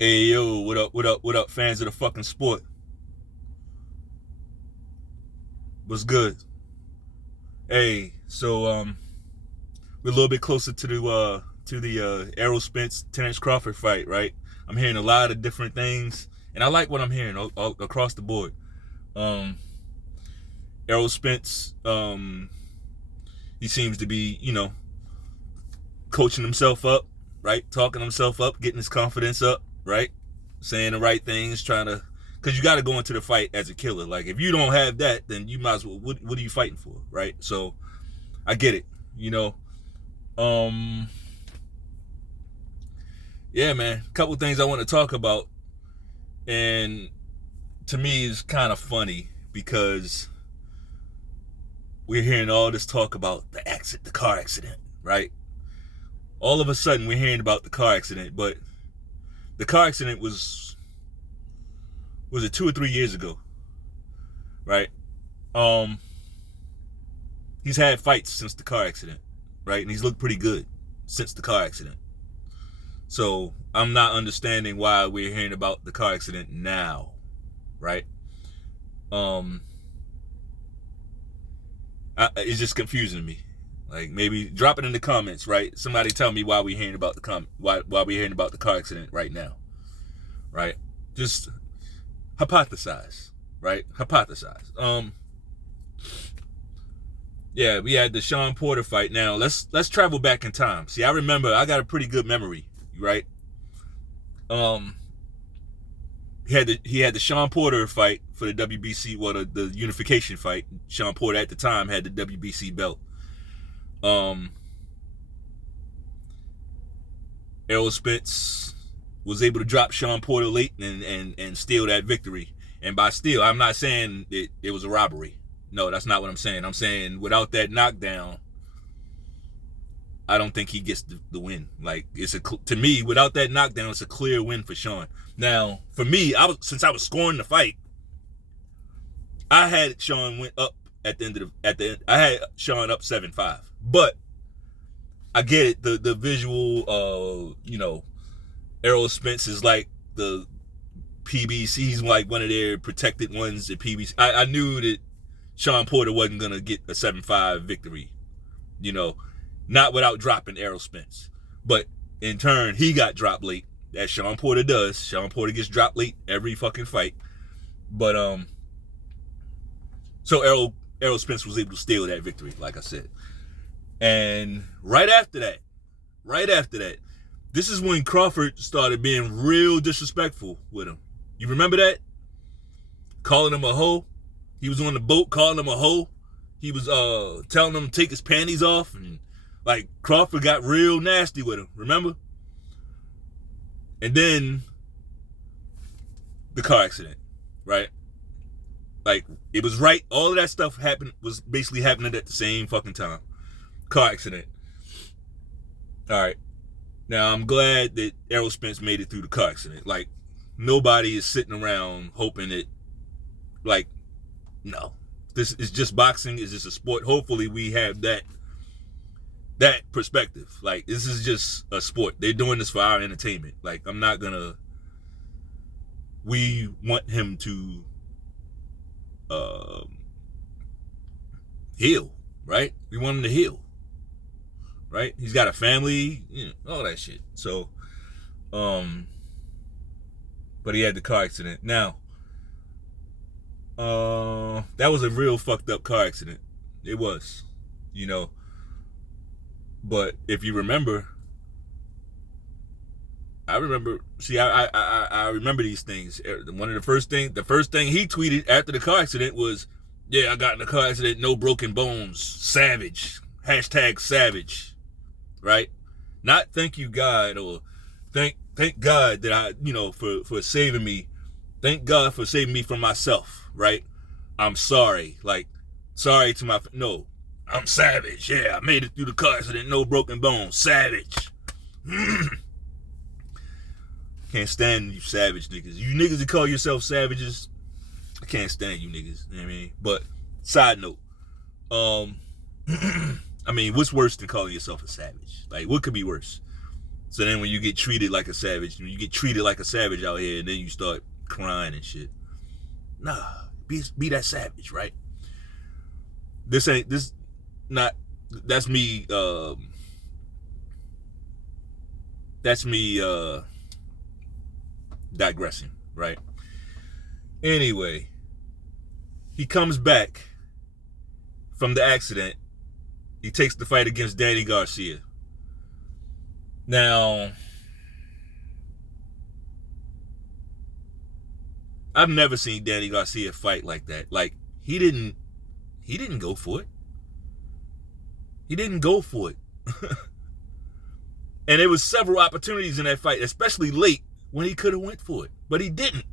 Hey yo, what up, what up, what up, fans of the fucking sport? What's good? Hey, we're a little bit closer to the Errol Spence Terence Crawford fight, right? I'm hearing a lot of different things, and I like what I'm hearing all across the board. Um, Errol Spence, he seems to be, coaching himself up, right? Talking himself up, getting his confidence up, right? Saying the right things, trying to, because you got to go into the fight as a killer. Like if you don't have that, then you might as well. What are you fighting for, right? So I get it, you know. Um, yeah, man. A couple things I want to talk about, and to me, it's kind of funny because we're hearing all this talk about the car accident, right? All of a sudden, we're hearing about the car accident, but the car accident was it 2 or 3 years ago, right? Um, he's had fights since the car accident, right? And he's looked pretty good since the car accident. So I'm not understanding why we're hearing about the car accident now, right? Um, it's just confusing me. Like maybe drop it in the comments, right? Somebody tell me why we're hearing about why we're hearing about the car accident right now, right? Just hypothesize, right? Hypothesize. Yeah, we had the Sean Porter fight. Now let's travel back in time. See, I remember I got a pretty good memory, right? Um, he had the Sean Porter fight for the WBC, well the unification fight. Sean Porter at the time had the WBC belt. Um, Errol Spence was able to drop Sean Porter late and steal that victory. And by steal, I'm not saying it was a robbery. No, that's not what I'm saying. I'm saying without that knockdown, I don't think he gets the win. Like to me, without that knockdown, it's a clear win for Sean. Now, for me, since I was scoring the fight, I had Sean went up at the end. I had Sean up 7-5, but I get it. The visual, Errol Spence is like the PBC. He's like one of their protected ones at PBC. I knew that Sean Porter wasn't gonna get a 7-5 victory, not without dropping Errol Spence. But in turn, he got dropped late, as Sean Porter does. Sean Porter gets dropped late every fucking fight. But so Errol Spence was able to steal that victory, like I said. And right after that, this is when Crawford started being real disrespectful with him. You remember that? Calling him a hoe. He was on the boat calling him a hoe. He was telling him to take his panties off, and like Crawford got real nasty with him, remember? And then the car accident, right? Like it was right, all of that stuff was basically happening at the same fucking time. Car accident. All right. Now I'm glad that Errol Spence made it through the car accident. Like nobody is sitting around hoping that, like, no, this is just boxing. It's just a sport. Hopefully we have that perspective. Like this is just a sport. They're doing this for our entertainment. Like we want him to heal, right? We want him to heal, right? He's got a family, all that shit. So, but he had the car accident. Now, that was a real fucked up car accident. It was, But if you remember, I remember. See, I remember these things. The first thing he tweeted after the car accident was, "Yeah, I got in a car accident, no broken bones, savage." Hashtag savage, right? Not thank you God or thank God that for saving me. Thank God for saving me from myself, right? I'm sorry, like sorry to my no. I'm savage. Yeah, I made it through the car accident, no broken bones, savage. Can't stand you savage niggas. You niggas that call yourself savages, I can't stand you niggas. You know what I mean? But side note, I mean, what's worse than calling yourself a savage? Like, what could be worse? So then when you get treated like a savage, when you get treated like a savage out here, and then you start crying and shit. Nah, be that savage, right? That's me digressing, right? Anyway, he comes back from the accident. He takes the fight against Danny Garcia. Now, I've never seen Danny Garcia fight like that. Like, he didn't go for it. He didn't go for it. And there was several opportunities in that fight, especially late, when he could have went for it. But he didn't.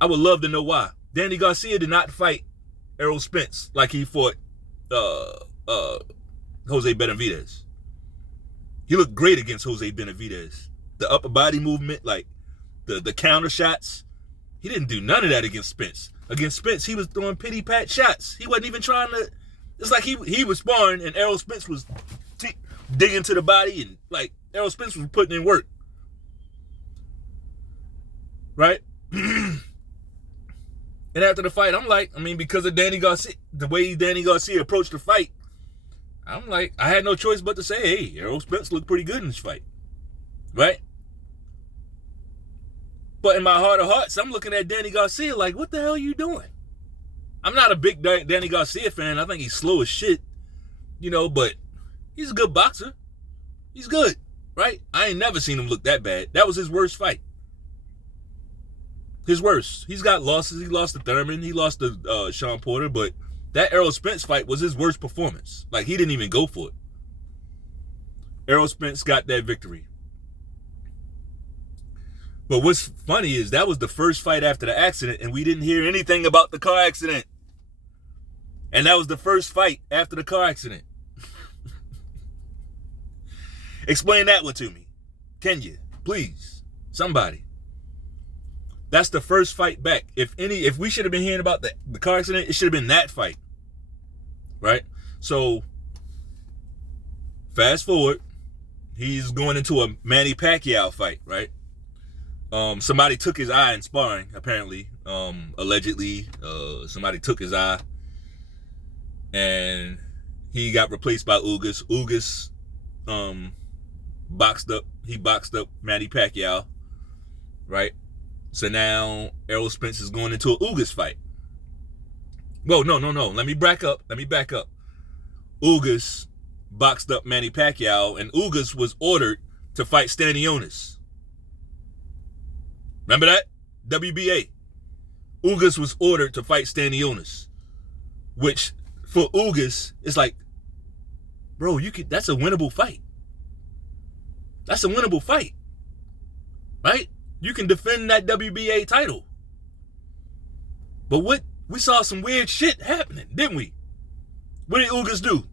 I would love to know why. Danny Garcia did not fight Errol Spence like he fought Jose Benavidez. He looked great against Jose Benavidez. The upper body movement, like the counter shots. He didn't do none of that against Spence. Against Spence, he was throwing pity-pat shots. He wasn't even trying to... It's like he was sparring and Errol Spence was digging to the body, and like Errol Spence was putting in work. Right? And after the fight, I'm like, because of Danny Garcia, the way Danny Garcia approached the fight, I'm like, I had no choice but to say, hey, Errol Spence looked pretty good in this fight. Right? But in my heart of hearts, I'm looking at Danny Garcia like, what the hell are you doing? I'm not a big Danny Garcia fan. I think he's slow as shit. But he's a good boxer. He's good. Right? I ain't never seen him look that bad. That was his worst fight. His worst. He's got losses. He lost to Thurman. He lost to Sean Porter. But that Errol Spence fight was his worst performance. Like, he didn't even go for it. Errol Spence got that victory. But what's funny is that was the first fight after the accident, and we didn't hear anything about the car accident. And that was the first fight after the car accident. Explain that one to me. Can you? Please. Somebody. That's the first fight back. If we should have been hearing about the car accident, it should have been that fight. Right? So, fast forward. He's going into a Manny Pacquiao fight, right? Somebody took his eye in sparring, apparently. Allegedly, somebody took his eye. And he got replaced by Ugas. Ugas boxed up Manny Pacquiao, right? So now Errol Spence is going into a Ugas fight. Whoa, no. Let me back up. Ugas boxed up Manny Pacquiao, and Ugas was ordered to fight Stanionis. Remember that? WBA. Ugas was ordered to fight Stanionis, which for Ugas is like, bro, that's a winnable fight. That's a winnable fight. Right? You can defend that WBA title. But we saw some weird shit happening, didn't we? What did Ugas do?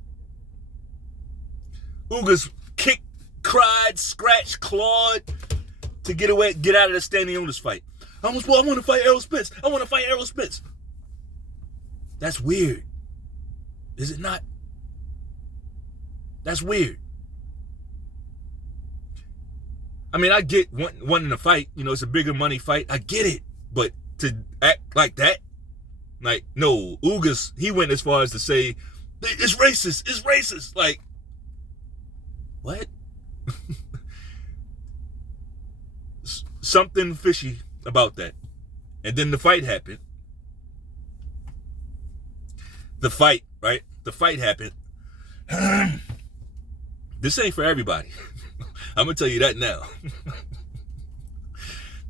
Ugas kicked, cried, scratched, clawed to get out of the Stanionis fight. I want to fight Errol Spence. That's weird. Is it not? That's weird. I get wanting to fight. It's a bigger money fight. I get it. But to act like that? Like, no. Ugas, he went as far as to say, it's racist. Like, what? Something fishy about that. And then the fight happened. The fight happened. This ain't for everybody. I'm going to tell you that now.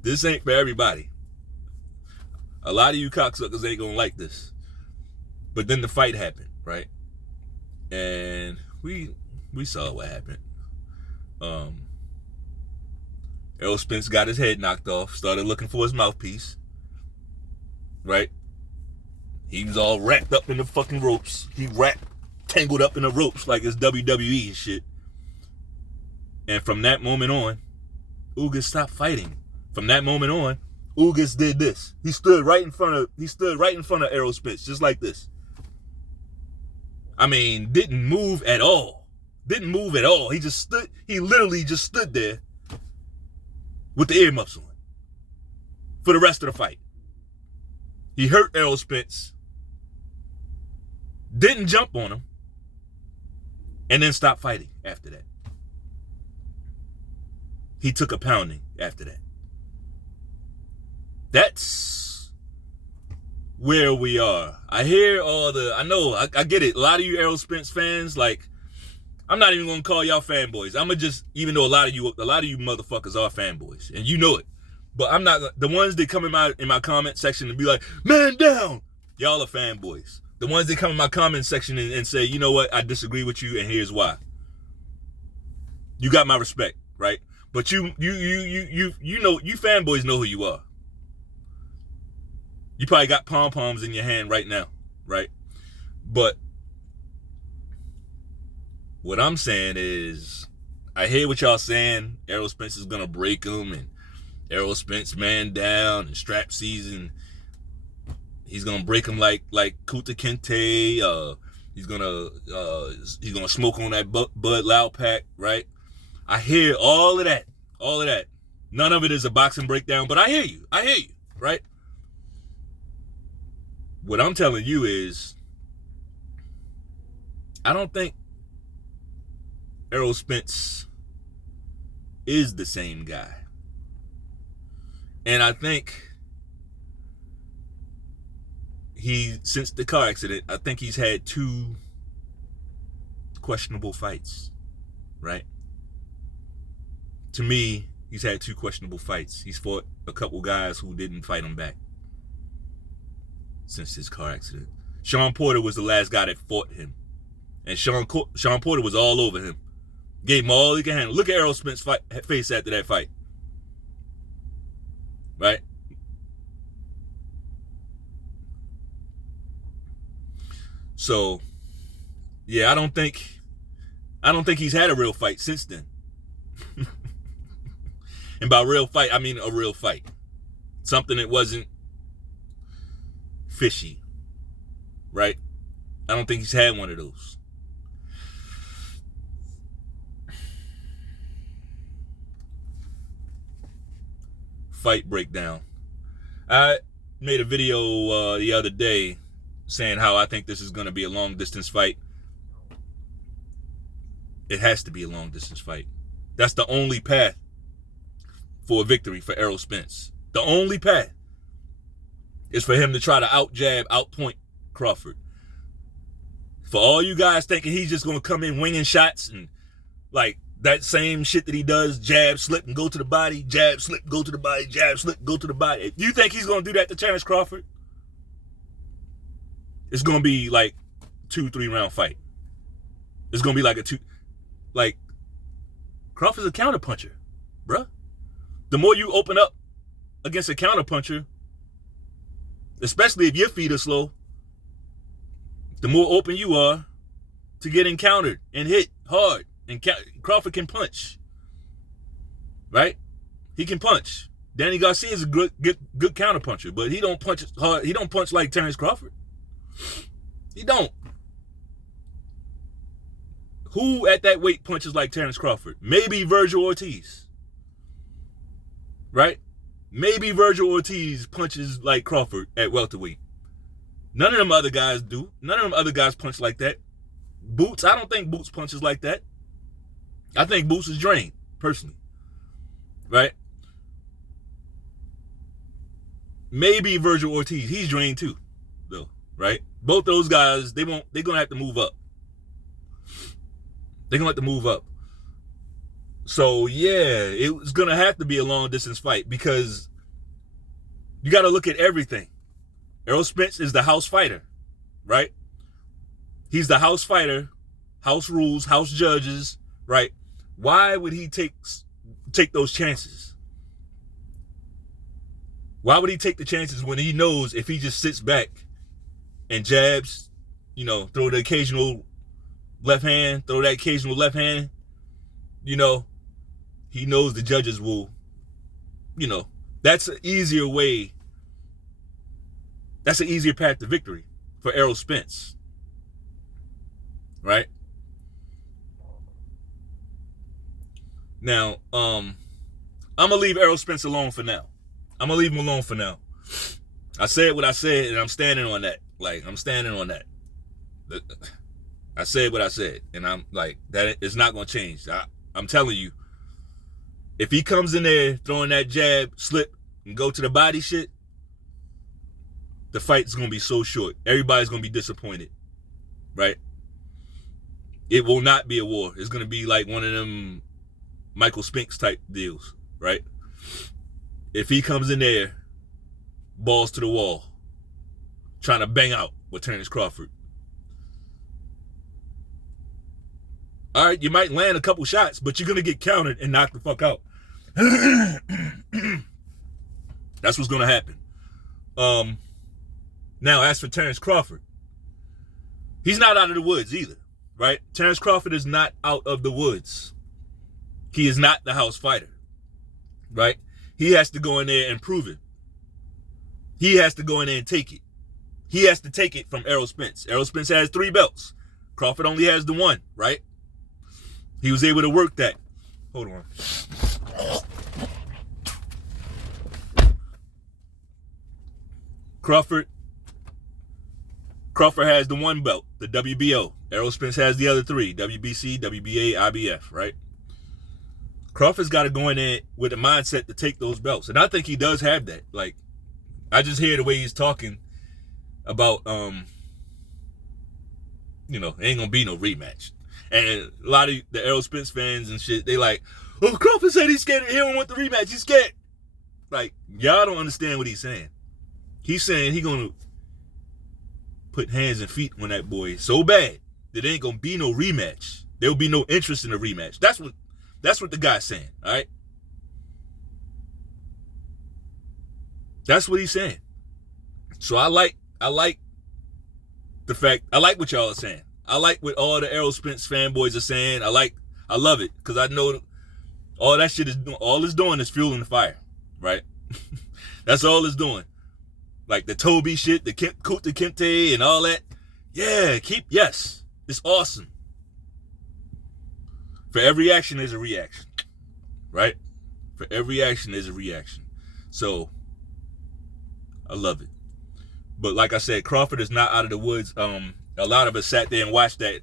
This ain't for everybody. A lot of you cocksuckers ain't going to like this. But then the fight happened, right? And we saw what happened. Errol Spence got his head knocked off, started looking for his mouthpiece. Right? He was all wrapped up in the fucking ropes. Tangled up in the ropes like it's WWE and shit. And from that moment on, Ugas stopped fighting. From that moment on, Ugas did this. He stood right in front of Errol Spence, just like this. Didn't move at all. Didn't move at all. He literally just stood there with the earmuffs on for the rest of the fight. He hurt Errol Spence, didn't jump on him, and then stopped fighting after that. He took a pounding after that. That's where we are. I hear I get it. A lot of you Errol Spence fans, like, I'm not even gonna call y'all fanboys. Even though a lot of you motherfuckers are fanboys, and you know it. But I'm not, the ones that come in my comment section and be like, man down, y'all are fanboys. The ones that come in my comment section and say, you know what, I disagree with you, and here's why. You got my respect, right? But you know, you fanboys know who you are. You probably got pom-poms in your hand right now, right? But what I'm saying is, I hear what y'all saying. Errol Spence is gonna break him, and Errol Spence man down and strap season. He's gonna break him like Kuta Kinte. He's gonna smoke on that Bud Loud pack, right? I hear all of that. None of it is a boxing breakdown, but I hear you, right? What I'm telling you is, I don't think Errol Spence is the same guy. And I think since the car accident, I think he's had 2 questionable fights, right? To me, he's had 2 questionable fights. He's fought a couple guys who didn't fight him back since his car accident. Sean Porter was the last guy that fought him. And Sean Porter was all over him. Gave him all he can handle. Look at Errol Spence's face after that fight. Right? So, yeah, I don't think he's had a real fight since then. And by real fight, I mean a real fight. Something that wasn't fishy. Right? I don't think he's had one of those. Fight breakdown. I made a video the other day saying how I think this is going to be a long distance fight. It has to be a long distance fight. That's the only path for a victory for Errol Spence. The only path is for him to try to out-jab, out-point Crawford. For all you guys thinking he's just going to come in winging shots and like that same shit that he does, jab, slip, and go to the body, jab, slip, go to the body, jab, slip, go to the body. You think he's going to do that to Terence Crawford? It's going to be like 2-3 round fight. It's going to be like Crawford's a counterpuncher, bruh. The more you open up against a counterpuncher, especially if your feet are slow, the more open you are to get encountered and hit hard. And Crawford can punch, right? He can punch. Danny Garcia is a good counterpuncher, but he don't punch hard. He don't punch like Terence Crawford. He don't. Who at that weight punches like Terence Crawford? Maybe Virgil Ortiz, right? Maybe Virgil Ortiz punches like Crawford at welterweight. None of them other guys do. None of them other guys punch like that. Boots, I don't think Boots punches like that. I think Boots is drained, personally. Right? Maybe Virgil Ortiz, he's drained too, though. Right? Both those guys, they're gonna have to move up. They're gonna have to move up. So yeah, it's gonna have to be a long distance fight because you gotta look at everything. Errol Spence is the house fighter, right? He's the house fighter, house rules, house judges, right? Why would he take those chances? Why would he take the chances when he knows if he just sits back and jabs, throw the occasional left hand, he knows the judges will, that's an easier way. That's an easier path to victory for Errol Spence. Right? Now, I'm gonna leave Errol Spence alone for now. I'm gonna leave him alone for now. I said what I said, and I'm standing on that. Like, I'm standing on that. I said what I said, and I'm like, that is not gonna change. I'm telling you, if he comes in there throwing that jab, slip, and go to the body shit, the fight's gonna be so short. Everybody's gonna be disappointed, right? It will not be a war. It's gonna be like one of them Michael Spinks type deals, right? If he comes in there, balls to the wall, trying to bang out with Terence Crawford, all right, you might land a couple shots, but you're gonna get countered and knocked the fuck out. That's what's gonna happen. Now, as for Terence Crawford, he's not out of the woods either, right? Terence Crawford is not out of the woods. He is not the house fighter, right? He has to go in there and prove it. He has to go in there and take it. He has to take it from Errol Spence. Errol Spence has 3 belts. Crawford only has the 1, right? He was able to work that. Hold on. Crawford has the 1 belt, the WBO. Errol Spence has the other 3, WBC, WBA, IBF, right? Crawford's got to go in there with a mindset to take those belts. And I think he does have that. Like, I just hear the way he's talking about, ain't going to be no rematch. And a lot of the Errol Spence fans and shit, they like, oh, Crawford said he's scared. He don't want the rematch. He's scared. Like, y'all don't understand what he's saying. He's saying he's going to put hands and feet on that boy so bad that there ain't going to be no rematch. There will be no interest in a rematch. That's what the guy's saying, all right? That's what he's saying. So I like the fact, I like what y'all are saying. I like what all the Errol Spence fanboys are saying. I love it, because I know all that shit all it's doing is fueling the fire, right? That's all it's doing. Like the Toby shit, the Kuta Kinte and all that. Yeah, yes, it's awesome. For every action, there's a reaction, right? For every action, there's a reaction. So, I love it. But like I said, Crawford is not out of the woods. A lot of us sat there and watched that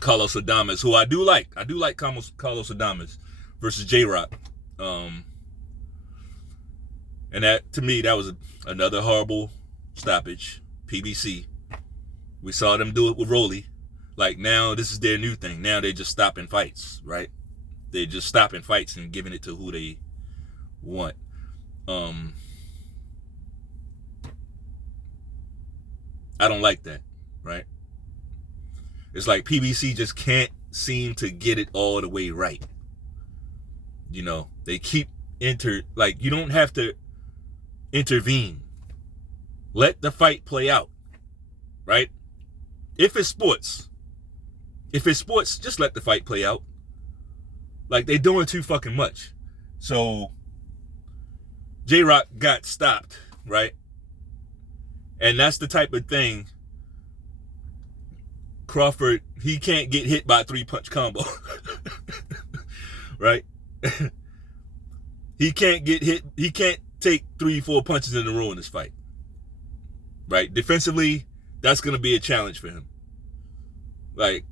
Carlos Adames, who I do like. I do like Carlos Adames versus J-Rock. And that, to me, that was another horrible stoppage. PBC. We saw them do it with Rolly. Like, now this is their new thing. Now they're just stopping fights, right? They're just stopping fights and giving it to who they want. I don't like that, right? It's like PBC just can't seem to get it all the way right. They keep you don't have to intervene. Let the fight play out, right? If it's sports, just let the fight play out. Like, they're doing too fucking much. So, J-Rock got stopped, right? And that's the type of thing Crawford, he can't get hit by a 3-punch combo. Right? He can't get hit. He can't take 3-4 punches in a row in this fight. Right? Defensively, that's going to be a challenge for him. Like,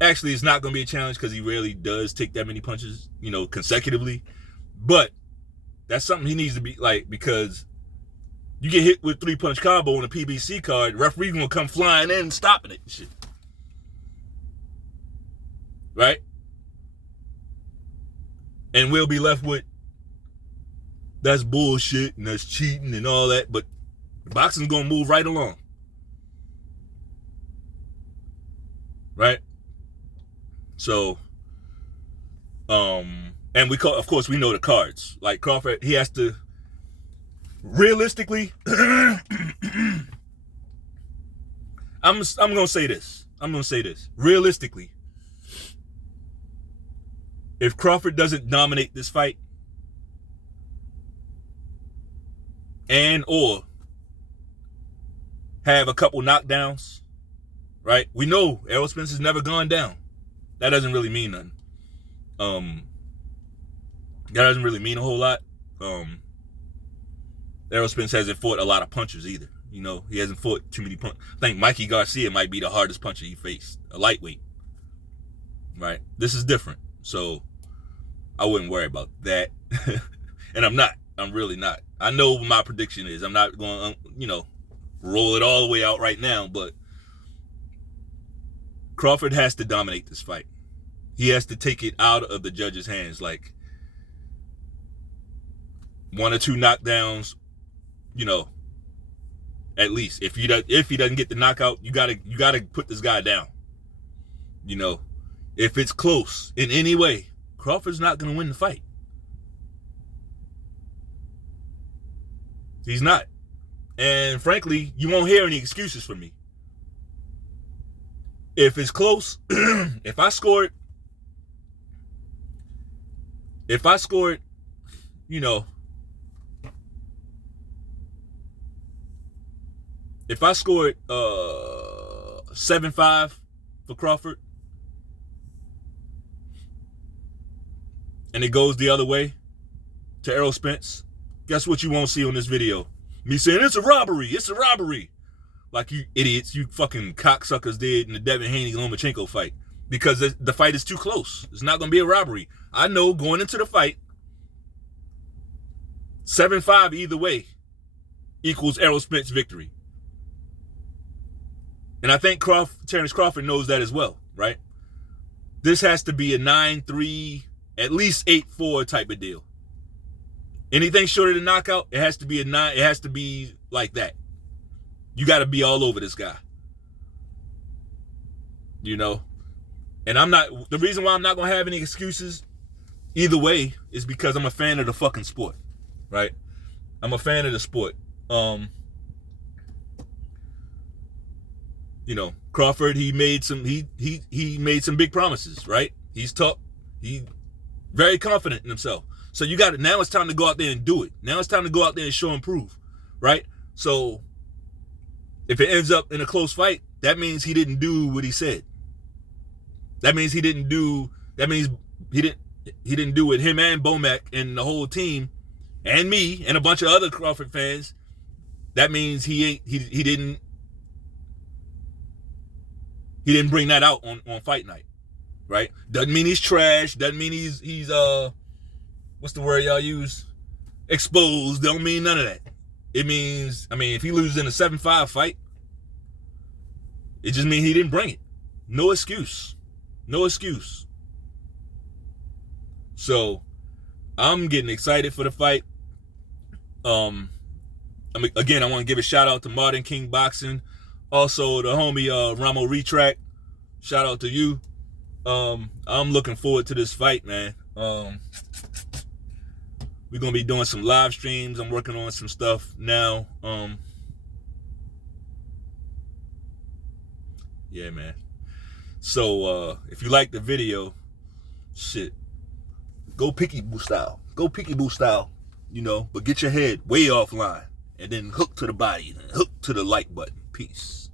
actually, it's not going to be a challenge because he rarely does take that many punches, consecutively. But that's something he needs to be, like, because you get hit with 3-punch combo on a PBC card, the referee going to come flying in and stopping it and shit. Right? And we'll be left with, that's bullshit and that's cheating and all that, but boxing's going to move right along. Right? So, and of course, we know the cards. Like Crawford, he has to, realistically, I'm going to say this. Realistically, if Crawford doesn't dominate this fight, and or have a couple knockdowns, right? We know Errol Spence has never gone down. That doesn't really mean nothing. That doesn't really mean a whole lot. Errol Spence hasn't fought a lot of punchers either. You know, he hasn't fought too many punchers. I think Mikey Garcia might be the hardest puncher he faced, a lightweight. Right? This is different. So I wouldn't worry about that. And I'm not. I'm really not. I know what my prediction is. I'm not going to, roll it all the way out right now, but Crawford has to dominate this fight. He has to take it out of the judge's hands. Like, 1 or 2 knockdowns, at least. If he doesn't get the knockout, you gotta put this guy down. If it's close in any way, Crawford's not gonna win the fight. He's not. And frankly, you won't hear any excuses from me. If it's close, if I scored, if I scored 7-5 for Crawford, and it goes the other way to Errol Spence, guess what you won't see on this video? Me saying, it's a robbery, it's a robbery. Like you idiots, you fucking cocksuckers did in the Devin Haney-Lomachenko fight. Because the fight is too close. It's not going to be a robbery. I know going into the fight, 7-5 either way equals Errol Spence victory. And I think Terence Crawford knows that as well, right? This has to be a 9-3, at least 8-4 type of deal. Anything shorter than knockout, it has to be a 9. It has to be like that. You got to be all over this guy. And I'm not. The reason why I'm not gonna have any excuses either way is because I'm a fan of the fucking sport, right? I'm a fan of the sport. Crawford, he made some made some big promises, right? He's tough. He very confident in himself. So you got it. Now it's time to go out there and do it. Now it's time to go out there and show and prove, right? So if it ends up in a close fight, that means he didn't do what he said. That means he didn't do what him and Bomac and the whole team and me and a bunch of other Crawford fans. That means he didn't bring that out on fight night, right? Doesn't mean he's trash. Doesn't mean he's what's the word y'all use? Exposed. Don't mean none of that. It means, if he loses in a 7-5 fight, it just means he didn't bring it. No excuse. No excuse. So I'm getting excited for the fight. Again, I want to give a shout out to Martin King Boxing. Also the homie Ramo Retract. Shout out to you. I'm looking forward to this fight, man. We're gonna be doing some live streams. I'm working on some stuff now. Yeah, man. So if you like the video, shit, go picky boo style. Go picky boo style, but get your head way offline and then hook to the body and hook to the like button. Peace.